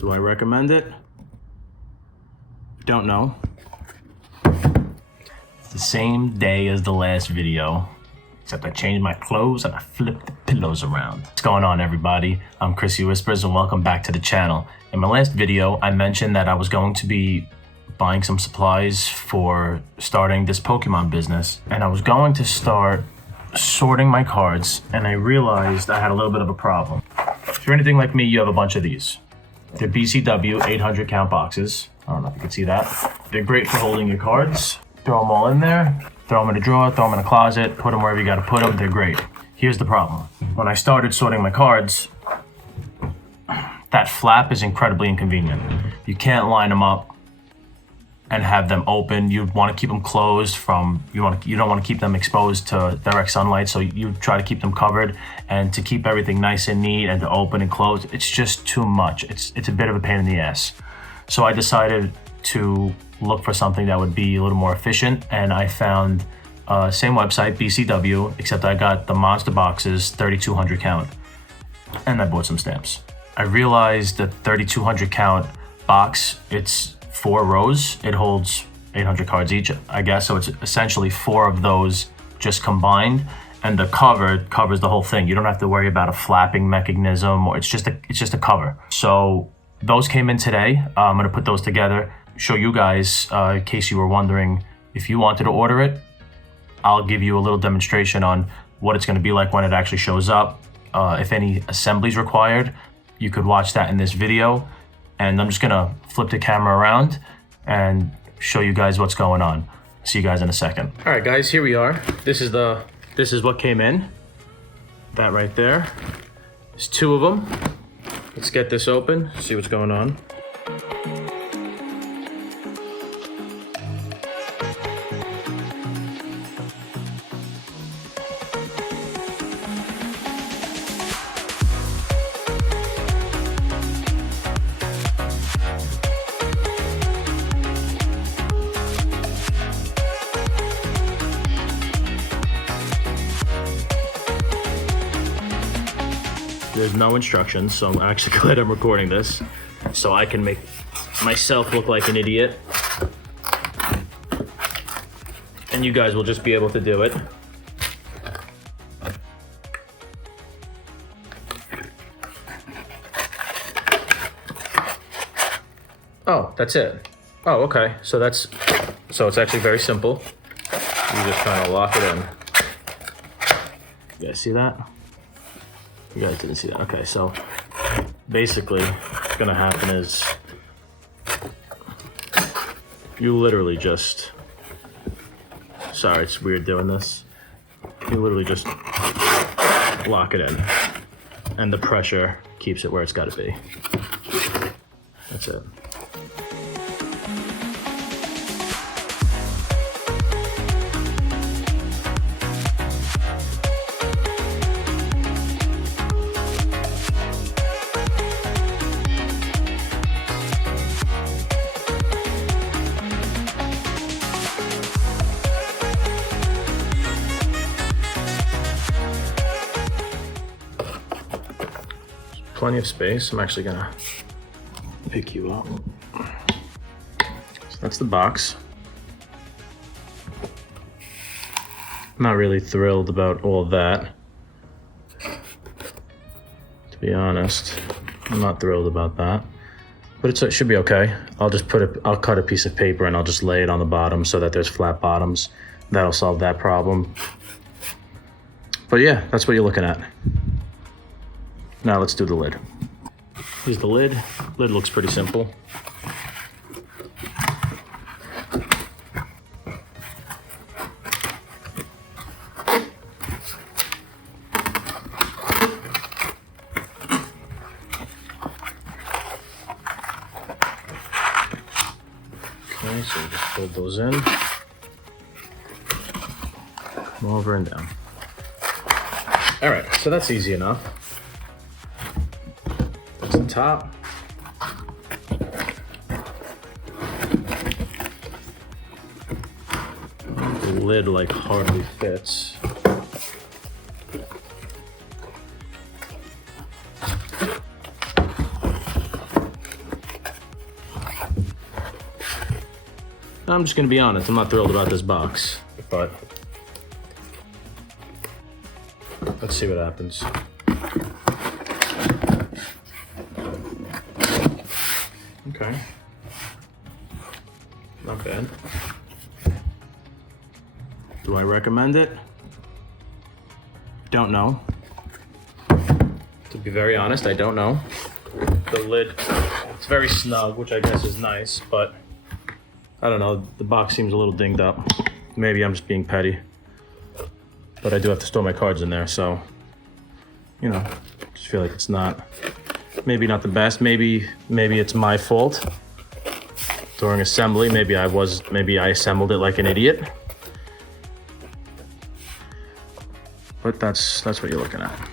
Do I recommend it? Don't know. It's the same day as the last video, except I changed my clothes and I flipped the pillows around. What's going on, everybody? I'm Chrissy Whispers and welcome back to the channel. In my last video, I mentioned that I was going to be buying some supplies for starting this Pokemon business, and I was going to start sorting my cards, and I realized I had a little bit of a problem. If you're anything like me, you have a bunch of these. They're BCW 800 count boxes. I don't know if you can see that. They're great for holding your cards. Throw them all in there, throw them in a drawer, throw them in a closet, put them wherever you gotta put them. They're great. Here's the problem. When I started sorting my cards, that flap is incredibly inconvenient. You can't line them up and have them open. You want to keep them closed from, you don't want to keep them exposed to direct sunlight, so you try to keep them covered, and to keep everything nice and neat and to open and close, it's just too much. It's a bit of a pain in the ass. So I decided to look for something that would be a little more efficient, and I found same website, BCW, except I got the monster boxes 3200 count, and I bought some stamps. I realized that 3200 count box, it's 4 rows. It holds 800 cards each, I guess. So it's essentially 4 of those just combined, and the cover covers the whole thing. You don't have to worry about a flapping mechanism, or it's just a cover. So those came in today. I'm gonna put those together, show you guys, in case you were wondering if you wanted to order it. I'll give you a little demonstration on what it's gonna be like when it actually shows up. If any assembly's required, you could watch that in this video. And I'm just gonna flip the camera around and show you guys what's going on. See you guys in a second. All right, guys, here we are. This is what came in. That right there. There's 2 of them. Let's get this open, see what's going on. There's no instructions, so I'm actually glad I'm recording this, so I can make myself look like an idiot. And you guys will just be able to do it. Oh, that's it. Oh, okay. So it's actually very simple. You just kind of lock it in. You guys see that? You guys didn't see that. Okay, so basically what's gonna happen is you literally just, sorry, it's weird doing this. You literally just lock it in, and the pressure keeps it where it's gotta be. That's it. Plenty of space. I'm actually gonna pick you up. So that's the box. I'm not really thrilled about all of that, to be honest. I'm not thrilled about that, but it should be okay. I'll cut a piece of paper and I'll just lay it on the bottom so that there's flat bottoms. That'll solve that problem. But yeah, that's what you're looking at. Now let's do the lid. Here's the lid. Lid looks pretty simple. Okay, so just fold those in. Come over and down. All right, so that's easy enough. That's the top. The lid like hardly fits. I'm just gonna be honest, I'm not thrilled about this box, but let's see what happens. Okay. Not bad. Do I recommend it? Don't know. To be very honest, I don't know. The lid, it's very snug, which I guess is nice, but I don't know, the box seems a little dinged up. Maybe I'm just being petty. But I do have to store my cards in there, so, you know, just feel like it's not, maybe not the best. Maybe it's my fault during assembly. Maybe I assembled it like an idiot. But that's what you're looking at.